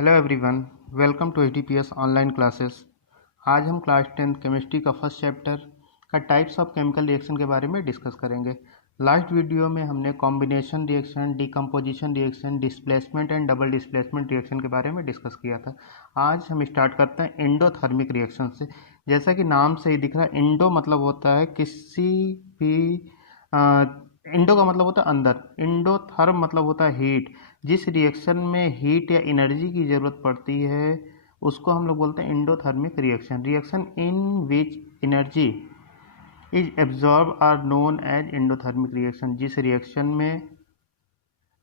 Hello everyone, welcome to ATPS online classes. आज हम class 10th chemistry का first chapter का टाइप्स ऑफ केमिकल रिएक्शन के बारे में डिस्कस करेंगे। लास्ट वीडियो में हमने combination reaction, decomposition reaction, displacement and double displacement reaction के बारे में डिस्कस किया था। आज हम स्टार्ट करते हैं एंडोथर्मिक रिएक्शन से। जैसा कि नाम से ही दिख रहा है, एंडो मतलब होता है किसी भी इंडो का मतलब होता है अंदर, इंडोथर्म मतलब होता है हीट। जिस रिएक्शन में हीट या एनर्जी की ज़रूरत पड़ती है उसको हम लोग बोलते हैं endothermic reaction. Reaction in which energy is absorb are known as endothermic reaction.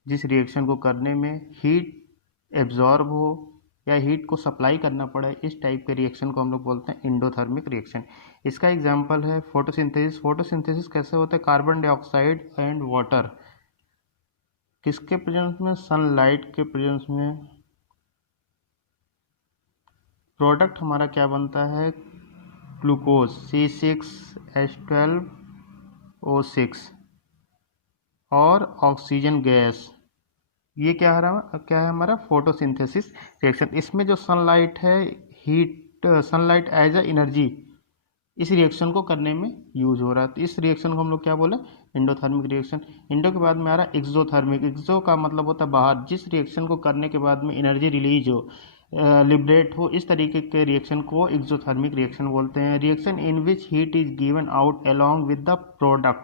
जिस रिएक्शन को करने में हीट एब्जॉर्ब हो या हीट को सप्लाई करना पड़े, इस टाइप के रिएक्शन को हम लोग बोलते हैं एंडोथर्मिक रिएक्शन। इसका एग्जांपल है फोटोसिंथेसिस। फोटोसिंथेसिस कैसे होता है? कार्बन डाइऑक्साइड एंड वाटर किसके प्रेजेंस में? सनलाइट के प्रेजेंस में। प्रोडक्ट हमारा क्या बनता है? ग्लूकोज C6H12O6 और ऑक्सीजन गैस। ये क्या है हमारा? Photosynthesis reaction. इसमें जो सनलाइट है, सनलाइट एज अ एनर्जी इस रिएक्शन को करने में यूज हो रहा है। तो इस रिएक्शन को हम लोग क्या बोले? Endothermic reaction. इंडो के बाद में आ रहा है एक्सोथर्मिक। एक्सो का मतलब होता है बाहर। जिस रिएक्शन को करने के बाद में एनर्जी रिलीज हो, लिबरेट हो, इस तरीके के रिएक्शन को एक्सोथर्मिक रिएक्शन बोलते हैं। Reaction in which heat is given out along with the product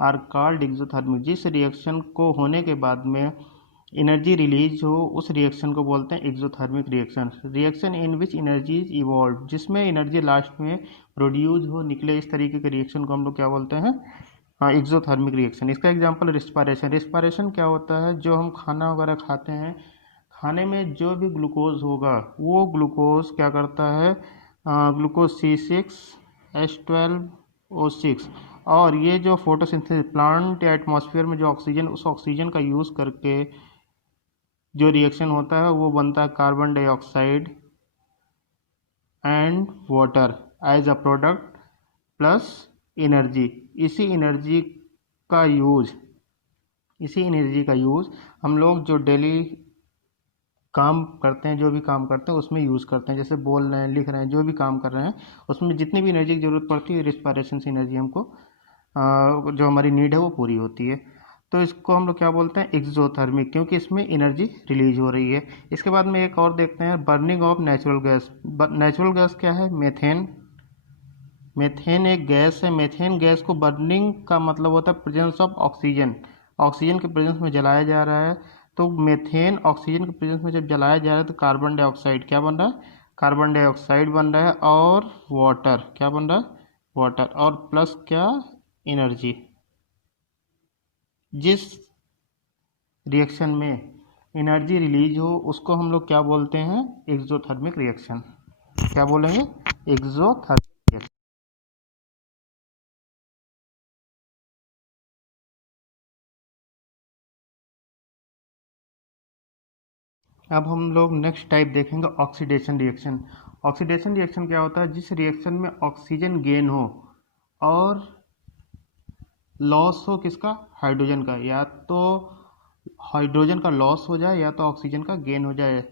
are called exothermic. जिस रिएक्शन को होने के बाद में एनर्जी रिलीज हो, उस रिएक्शन को बोलते हैं exothermic reaction. Reaction in which energy is evolve, जिसमें एनर्जी लास्ट में प्रोड्यूस हो, निकले, इस तरीके के रिएक्शन को हम लोग क्या बोलते हैं? Exothermic reaction. इसका एग्जांपल रिस्पायरेशन। रिस्पायरेशन क्या होता है? जो हम खाना वगैरह खाते हैं, खाने में जो भी ग्लूकोज होगा वो ग्लूकोज क्या करता है? Glucose C6H12O6। और ये जो फोटोसिंथेसिस प्लांट या एटमॉस्फेयर में जो ऑक्सीजन, उस ऑक्सीजन का यूज़ करके जो रिएक्शन होता है वो बनता है carbon dioxide and water as a product plus energy. इसी एनर्जी का यूज़ हम लोग जो डेली काम करते हैं, जो भी काम करते हैं उसमें यूज़ करते हैं। जैसे बोल रहे हैं, लिख रहे हैं, जो भी काम कर रहे हैं उसमें जितनी भी एनर्जी की ज़रूरत पड़ती है, रिस्पायरेशन से एनर्जी हमको जो हमारी नीड है वो पूरी होती है। तो इसको हम लोग क्या बोलते हैं? एक्सोथर्मिक, क्योंकि इसमें एनर्जी रिलीज हो रही है। इसके बाद में एक और देखते हैं, burning of natural gas. Natural gas क्या है? मीथेन। मीथेन एक गैस है। मीथेन गैस को बर्निंग का मतलब होता है प्रेजेंस ऑफ ऑक्सीजन। ऑक्सीजन के प्रेजेंस में जलाया जा रहा है। तो मीथेन ऑक्सीजन के प्रेजेंस में जब जलाया जा रहा है तो कार्बन डाइऑक्साइड क्या बन रहा है? कार्बन डाइऑक्साइड बन रहा है। और वाटर क्या बन रहा है? वाटर। और प्लस क्या? एनर्जी। जिस रिएक्शन में एनर्जी रिलीज हो उसको हम लोग क्या बोलते हैं? Exothermic reaction. क्या बोलेंगे? Exothermic reaction. अब हम लोग नेक्स्ट टाइप देखेंगे, ऑक्सीडेशन रिएक्शन। ऑक्सीडेशन रिएक्शन क्या होता है? जिस रिएक्शन में ऑक्सीजन गेन हो और लॉस हो किसका? हाइड्रोजन का। या तो हाइड्रोजन का लॉस हो जाए या तो ऑक्सीजन का गेन हो जाए।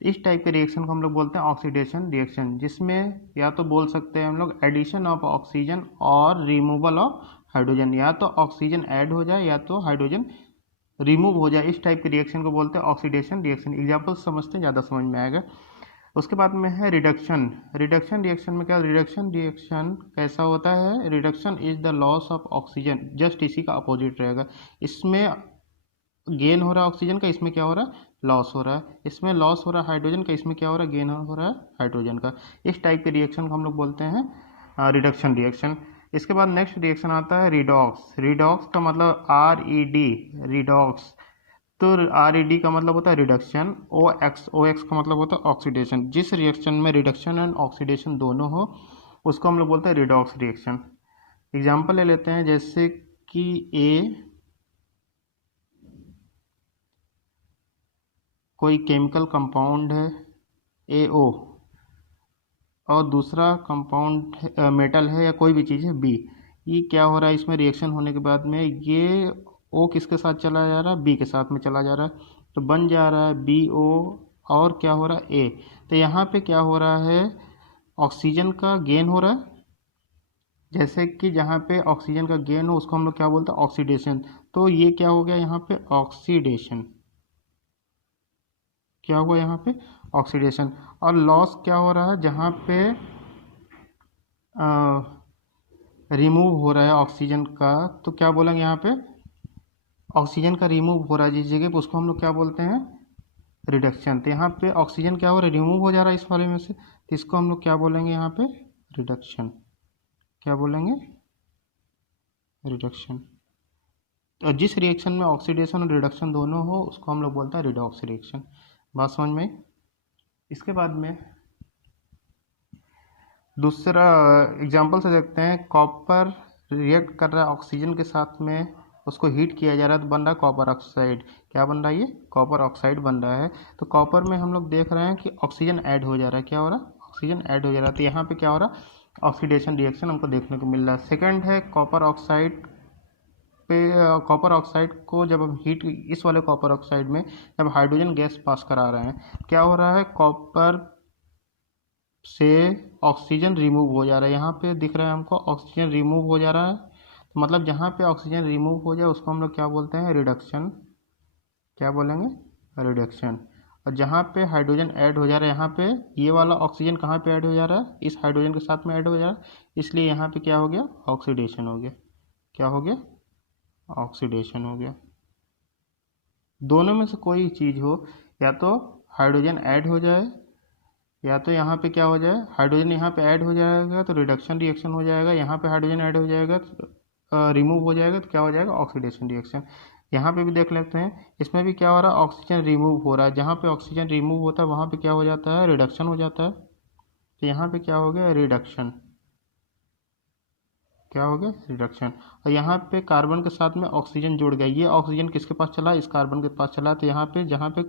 इस टाइप के रिएक्शन को हम लोग बोलते हैं ऑक्सीडेशन रिएक्शन, जिसमें या तो बोल सकते हैं हम लोग एडिशन ऑफ ऑक्सीजन और रिमूवल ऑफ हाइड्रोजन। या तो ऑक्सीजन ऐड हो जाए या तो हाइड्रोजन रिमूव हो जाए। इस टाइप के रिएक्शन को बोलते हैं ऑक्सीडेशन रिएक्शन। एग्जाम्पल समझते हैं, ज़्यादा समझ में आएगा। उसके बाद में है रिडक्शन। रिडक्शन रिएक्शन में क्या? रिडक्शन रिएक्शन कैसा होता है? Reduction is the loss of oxygen. Just इसी का अपोजिट रहेगा। इसमें गेन हो रहा है ऑक्सीजन का, इसमें क्या हो रहा है? लॉस हो रहा है। इसमें लॉस हो रहा है हाइड्रोजन का, इसमें क्या हो रहा है? गेन हो रहा है हाइड्रोजन का। इस टाइप के रिएक्शन को हम लोग बोलते हैं रिडक्शन रिएक्शन। इसके बाद नेक्स्ट रिएक्शन आता है रिडॉक्स। रिडॉक्स का मतलब RED, रिडॉक्स। तो RED का मतलब होता है रिडक्शन। OX का मतलब होता है ऑक्सीडेशन। जिस रिएक्शन में रिडक्शन एंड ऑक्सीडेशन दोनों हो उसको हम लोग बोलते हैं रिडॉक्स रिएक्शन। एग्जाम्पल ले लेते हैं, जैसे कि कोई केमिकल कंपाउंड है AO और दूसरा कंपाउंड मेटल है या कोई भी चीज़ है B। ये क्या हो रहा है? इसमें रिएक्शन होने के बाद में ये O किसके साथ चला जा रहा है? B के साथ में चला जा रहा है। तो बन जा रहा है BO और क्या हो रहा है ए। तो यहाँ पे क्या हो रहा है, ऑक्सीजन का गेन हो रहा है। जैसे कि जहाँ पे ऑक्सीजन का गेन हो उसको हम लोग क्या बोलते हैं, ऑक्सीडेशन। तो ये क्या हो गया यहाँ पे, ऑक्सीडेशन। क्या हुआ यहाँ पे, ऑक्सीडेशन। और लॉस क्या हो रहा है, जहाँ पे रिमूव हो रहा है ऑक्सीजन का, तो क्या बोलेंगे यहाँ पे, ऑक्सीजन का रिमूव हो रहा है जिस जगह पे, उसको हम लोग क्या बोलते हैं, रिडक्शन। तो यहाँ पे ऑक्सीजन क्या हो रहा है, रिमूव हो जा रहा है इस वाले में से, तो इसको हम लोग क्या बोलेंगे यहाँ पे, रिडक्शन। क्या बोलेंगे, रिडक्शन। तो जिस रिएक्शन में ऑक्सीडेशन और रिडक्शन दोनों हो उसको हम लोग बोलते हैं रिडॉक्स रिएक्शन। बात समझ में आई? इसके बाद में दूसरा एग्जांपल से देखते हैं, कॉपर रिएक्ट कर रहा है ऑक्सीजन के साथ में, उसको हीट किया जा रहा है तो बन रहा है कॉपर ऑक्साइड। क्या बन रहा है, ये कॉपर ऑक्साइड बन रहा है। तो कॉपर में हम लोग देख रहे हैं कि ऑक्सीजन ऐड हो जा रहा है। क्या हो रहा है, ऑक्सीजन ऐड हो जा रहा है। तो यहाँ पे क्या हो रहा है, ऑक्सीडेशन रिएक्शन हमको देखने को मिल रहा है। सेकेंड है कॉपर ऑक्साइड पे, कॉपर ऑक्साइड को जब हम हीट, इस वाले कॉपर ऑक्साइड में जब हाइड्रोजन गैस पास करा रहे हैं, क्या हो रहा है, कॉपर से ऑक्सीजन रिमूव हो जा रहा है। यहाँ पे दिख रहा है हमको ऑक्सीजन रिमूव हो जा रहा है। तो मतलब जहाँ पे ऑक्सीजन रिमूव हो जाए उसको हम लोग क्या बोलते हैं, रिडक्शन। क्या बोलेंगे, रिडक्शन। और जहाँ पे हाइड्रोजन ऐड हो जा रहा है, यहाँ पे ये वाला ऑक्सीजन कहाँ पे ऐड हो जा रहा है, इस हाइड्रोजन के साथ में ऐड हो जा रहा है, इसलिए यहाँ पे क्या हो गया, ऑक्सीडेशन हो गया। क्या हो गया, ऑक्सीडेशन हो गया। दोनों में से कोई चीज़ हो, या तो हाइड्रोजन ऐड हो जाए, या तो यहाँ पे क्या हो जाए, हाइड्रोजन यहाँ पे ऐड हो जाएगा तो रिडक्शन रिएक्शन हो जाएगा, यहाँ पे हाइड्रोजन ऐड हो जाएगा तो रिमूव हो जाएगा तो क्या हो जाएगा, ऑक्सीडेशन रिएक्शन। यहाँ पे भी देख लेते हैं, इसमें भी क्या हो रहा है, ऑक्सीजन रिमूव हो रहा है। जहाँ पे ऑक्सीजन रिमूव होता है वहाँ पे क्या हो जाता है, रिडक्शन हो जाता है। तो यहाँ पे क्या हो गया, रिडक्शन। क्या हो गया, रिडक्शन। और यहाँ पे कार्बन के साथ में ऑक्सीजन जुड़ गया, ये ऑक्सीजन किसके पास चला, इस कार्बन के पास चला। तो यहाँ पे जहाँ पे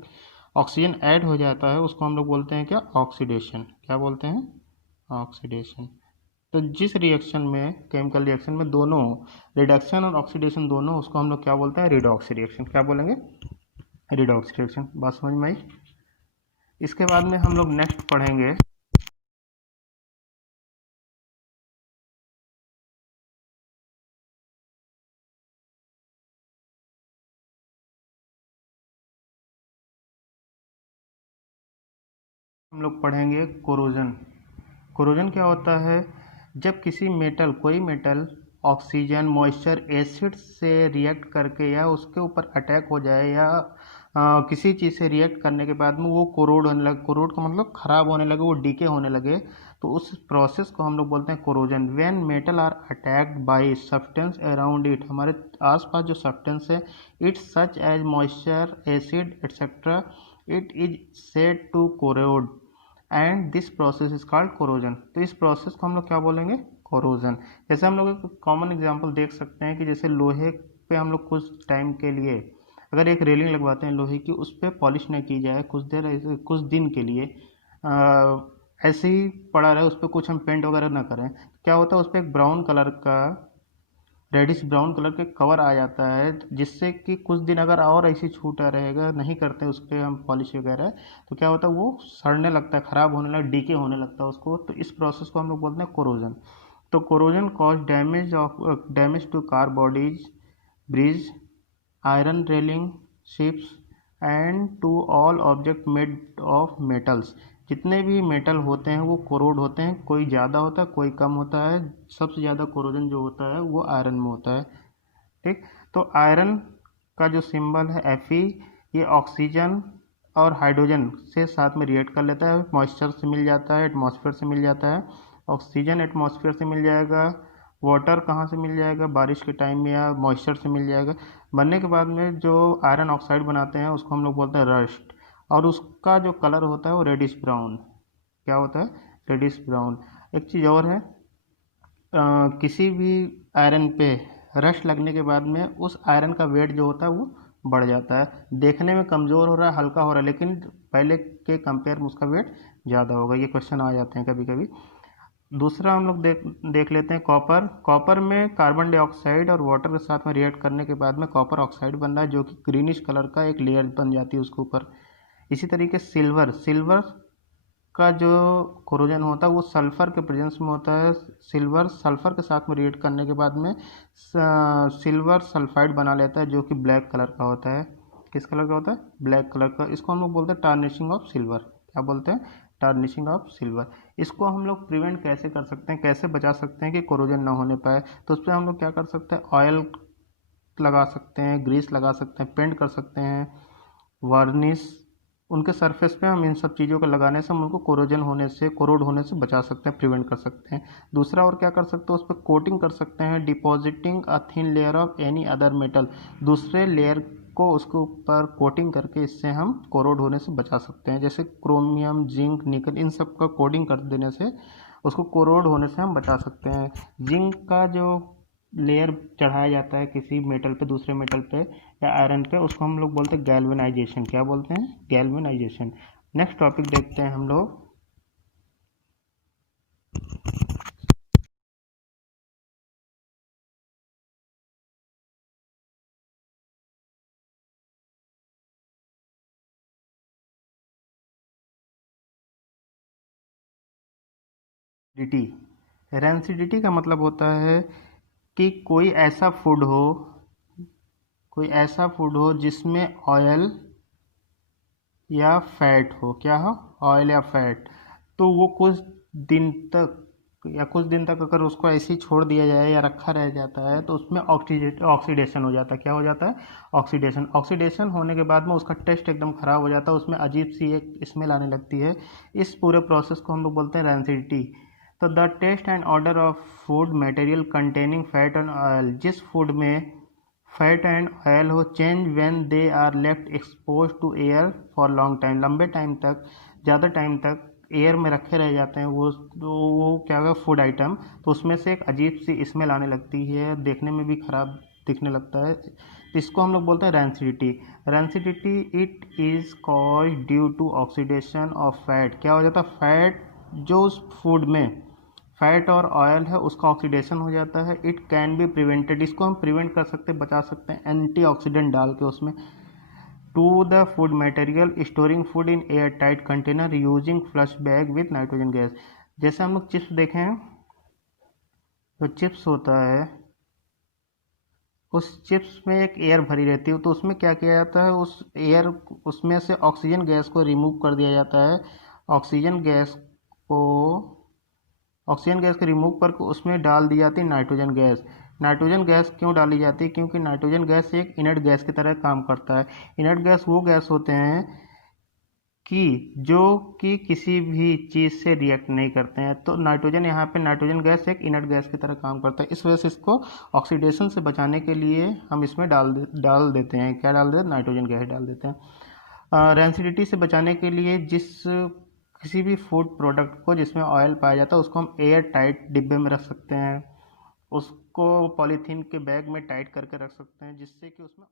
ऑक्सीजन ऐड हो जाता है उसको हम लोग बोलते हैं क्या, ऑक्सीडेशन। क्या बोलते हैं, ऑक्सीडेशन। तो जिस रिएक्शन में, केमिकल रिएक्शन में दोनों रिडक्शन और ऑक्सीडेशन दोनों, उसको हम लोग क्या बोलते हैं, रिडॉक्स रिएक्शन। क्या बोलेंगे, रिडॉक्स रिएक्शन। बात समझ में आई? इसके बाद में हम लोग नेक्स्ट पढ़ेंगे, कोरोजन। कोरोजन क्या होता है, जब किसी मेटल, कोई मेटल ऑक्सीजन, मॉइस्चर, एसिड से रिएक्ट करके या उसके ऊपर अटैक हो जाए, या किसी चीज़ से रिएक्ट करने के बाद में वो कोरोड होने लगे, कोरोड का मतलब ख़राब होने लगे, वो डीके होने लगे, तो उस प्रोसेस को हम लोग बोलते हैं corrosion. When metal are attacked by substance around it, हमारे आसपास जो सब्सटेंस है, it such as moisture, acid etcetera, it is said to corrode and this process is called corrosion. तो इस प्रोसेस को हम लोग क्या बोलेंगे, कोरोजन। जैसे हम लोग एक कॉमन एग्जांपल देख सकते हैं कि जैसे लोहे पे हम लोग कुछ टाइम के लिए अगर एक रेलिंग लगवाते हैं लोहे की, उस पर पॉलिश नहीं की जाए कुछ देर, कुछ दिन के लिए ऐसे ही पड़ा रहे, उस पर कुछ हम पेंट वगैरह ना करें, क्या होता है, उस पर एक ब्राउन कलर का, रेडिश ब्राउन कलर के कवर आ जाता है, जिससे कि कुछ दिन अगर और ऐसे छूटा रहेगा, नहीं करते उस पर हम पॉलिश वगैरह, तो क्या होता है, वो सड़ने लगता है, ख़राब होने लगता है, डीके होने लगता है उसको। तो इस प्रोसेस को हम लोग बोलते हैं कोरोजन। तो corrosion cause damage to car bodies, bridge, iron railing, ships and to all object made of metals. जितने भी मेटल होते हैं वो कोरोड होते हैं, कोई ज़्यादा होता है कोई कम होता है। सबसे ज़्यादा कोरोजन जो होता है वो आयरन में होता है। ठीक, तो आयरन का जो सिंबल है Fe, ये ऑक्सीजन और हाइड्रोजन से साथ में रिएक्ट कर लेता है, मॉइस्चर से मिल जाता है, एटमॉस्फेयर से मिल जाता है। ऑक्सीजन एटमॉस्फेयर से मिल जाएगा, वाटर कहाँ से मिल जाएगा, बारिश के टाइम में या मॉइस्चर से मिल जाएगा। बनने के बाद में जो आयरन ऑक्साइड बनाते हैं उसको हम लोग बोलते हैं रस्ट, और उसका जो कलर होता है वो रेडिश ब्राउन। क्या होता है, रेडिश ब्राउन। एक चीज़ और है, किसी भी आयरन पे रस्ट लगने के बाद में उस आयरन का वेट जो होता है वो बढ़ जाता है, देखने में कमज़ोर हो रहा है, हल्का हो रहा है, लेकिन पहले के कंपेयर में उसका वेट ज़्यादा होगा। ये क्वेश्चन आ जाते हैं कभी कभी। दूसरा हम लोग देख लेते हैं कॉपर। कॉपर में कार्बन डाइऑक्साइड और वाटर के साथ में रिएक्ट करने के बाद में कॉपर ऑक्साइड बन रहा है, जो कि ग्रीनिश कलर का एक लेयर बन जाती है उसके ऊपर। इसी तरीके सिल्वर सिल्वर का जो कोरोजन होता है वो सल्फर के प्रेजेंस में होता है। सिल्वर सल्फर के साथ में रिएक्ट करने के बाद में सिल्वर सल्फाइड बना लेता है, जो कि ब्लैक कलर का होता है। किस कलर का होता है? ब्लैक कलर का। इसको हम लोग बोलते हैं टार्निशिंग ऑफ सिल्वर। क्या बोलते हैं? Tarnishing of silver. इसको हम लोग प्रिवेंट कैसे कर सकते हैं, कैसे बचा सकते हैं कि कोरोजन ना होने पाए? तो उस पर हम लोग क्या कर सकते हैं, ऑयल लगा सकते हैं, ग्रीस लगा सकते हैं, पेंट कर सकते हैं, वार्निश उनके सरफेस पे हम इन सब चीज़ों को लगाने से हम उनको कोरोजन होने से, कोरोड होने से बचा सकते हैं, प्रिवेंट कर सकते हैं। दूसरा और क्या कर सकते हैं, उस पर कोटिंग कर सकते हैं, depositing a thin layer of any other metal. दूसरे लेयर को उसके ऊपर कोटिंग करके इससे हम कोरोड होने से बचा सकते हैं। जैसे क्रोमियम, जिंक, निकल, इन सब का कोडिंग कर देने से उसको कोरोड होने से हम बचा सकते हैं। जिंक का जो लेयर चढ़ाया जाता है किसी मेटल पे दूसरे मेटल पे या आयरन पे, उसको हम लोग बोलते हैं गैल्वेनाइजेशन। क्या बोलते हैं? गैल्वेनाइजेशन। नेक्स्ट टॉपिक देखते हैं हम लोग। रेंसिडिटी। रेंसिडिटी का मतलब होता है कि कोई ऐसा फूड हो जिसमें ऑयल या फैट हो। क्या हो? ऑयल या फैट। तो वो कुछ दिन तक अगर उसको ऐसे ही छोड़ दिया जाए या रखा रह जाता है तो उसमें ऑक्सीडेशन हो जाता है। क्या हो जाता है? ऑक्सीडेशन। ऑक्सीडेशन होने के बाद में उसका टेस्ट एकदम ख़राब हो जाता है, उसमें अजीब सी एक स्मेल आने लगती है। इस पूरे प्रोसेस को हम लोग बोलते हैं रैंसिडिटी। तो the taste and odour of food material containing fat and oil, जिस फूड में फैट एंड ऑयल हो, change when they are left expose to air for long time, लंबे टाइम तक, ज़्यादा टाइम तक एयर में रखे रह जाते हैं वो क्या होगा, फूड आइटम। तो उसमें से एक अजीब सी स्मेल आने लगती है, देखने में भी ख़राब दिखने लगता है। तो इसको हम लोग बोलते हैं rancidity. Rancidity it is cause due to oxidation of fat. क्या हो जाता है? फैट जो उस फूड में फैट और ऑयल है उसका ऑक्सीडेशन हो जाता है। It can be prevented. इसको हम प्रिवेंट कर सकते हैं, बचा सकते हैं एंटीऑक्सीडेंट डाल के उसमें। To the food material storing food in air tight container using flush bag with nitrogen gas. जैसे हम लोग चिप्स देखें हैं, तो चिप्स होता है, उस चिप्स में एक एयर भरी रहती है, तो उसमें क्या किया जाता है, उसमें से ऑक्सीजन गैस को रिमूव कर दिया जाता है। ऑक्सीजन गैस को ऑक्सीजन गैस को रिमूव करके उसमें डाल दी जाती है नाइट्रोजन गैस। नाइट्रोजन गैस क्यों डाली जाती है? क्योंकि नाइट्रोजन गैस एक इनर्ट गैस की तरह काम करता है। इनर्ट गैस वो गैस होते हैं कि जो कि किसी भी चीज़ से रिएक्ट नहीं करते हैं। तो नाइट्रोजन, यहाँ पे नाइट्रोजन गैस एक इनर्ट गैस की तरह काम करता है। इस वजह से इसको ऑक्सीडेशन से बचाने के लिए हम इसमें डाल देते हैं। क्या डाल देते हैं? नाइट्रोजन गैस डाल देते हैं। रेंसिडिटी से बचाने के लिए किसी भी फूड प्रोडक्ट को जिसमें ऑयल पाया जाता है उसको हम एयर टाइट डिब्बे में रख सकते हैं, उसको पॉलीथीन के बैग में टाइट करके रख सकते हैं, जिससे कि उसमें